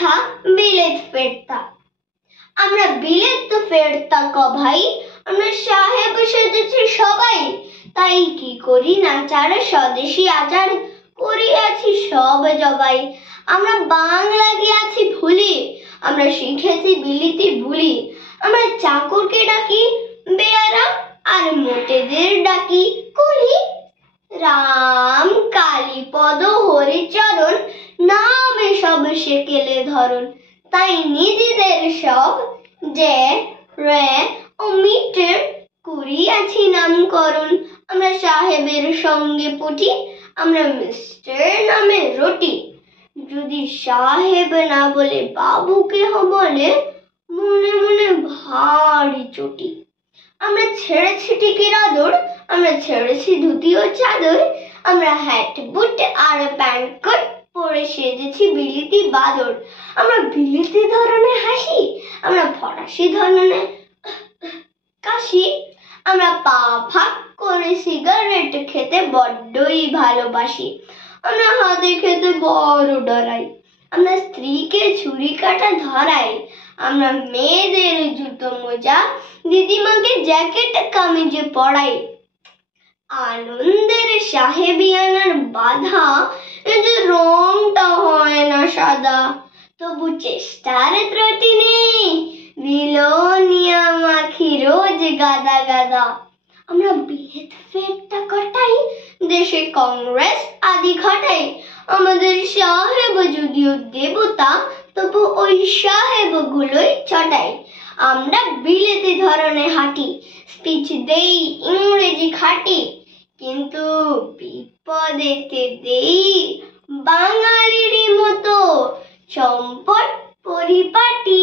দেখা বিলেত ফেরতা। আমরা বিলেত তো ফেরতা ক ভাই, আমরা সাহেব সেজেছি সবাই। তাই কি করি নাচার স্বদেশী আচার, করিয়াছি সব জবাই। আমরা বাংলা গিয়াছি ভুলি, আমরা শিখেছি বিলিতি বুলি। আমরা চাকরকে ডাকি বেয়ারা, আর মোটেদের ডাকি কুলি। রাম কালীপদ হরিচরণ, নামে সব সেকেলে ধরন। তাই নিজেদের সব যে রে ও মিটের করিয়াছি নামকরণ। আমরা সাহেবের সঙ্গে পটি, আমরা মিস্টার নামে রটি। যদি সাহেব না বলে বাবু কেহ বলে, মনে মনে ভারী চটি। আমরা ছেড়েছি টিকির আদর, আমরা ছেড়েছি ধুতি ও চাদর। আমরা হ্যাট বুট আর প্যান্ট কোট পরে সেজেছি বিলিতি বাদর। আমরা বিলিতি ধরনের হাসি, আমরা ফরাসি ধরনের কাশি। আমরা পা ফাঁক করে সিগারেট খেতে বড্ডই ভালোবাসি। আমরা হাতে খেতে বড় ডরাই, আমরা স্ত্রীকে ছুরি কাটা ধরাই। আমরা মেয়েদের জুতো মোজা, দিদিমাকে জ্যাকেট কামিজে পড়াই। আনন্দের সাহেবিয়ানার বাধা, এই যে রংটা হয় না সাদা। তবু চেষ্টার ত্রুটি নেই, বিলোনিয়া মাখি রোজ গাদা গাদা। আমরা বিলেত ফেরতা কটাই, দেশে কংগ্রেস আদি ঘটাই। আমাদের সাহেব যদিও দেবতা, তবু ওই সাহেব গুলোই চটাই। আমরা বিলেতি ধরনে হাঁটি, স্পিচ দেই ইংরেজি খাঁটি। কিন্তু বিপদেতে দেই বাঙালিরই মতো চম্পট পরিপাটি।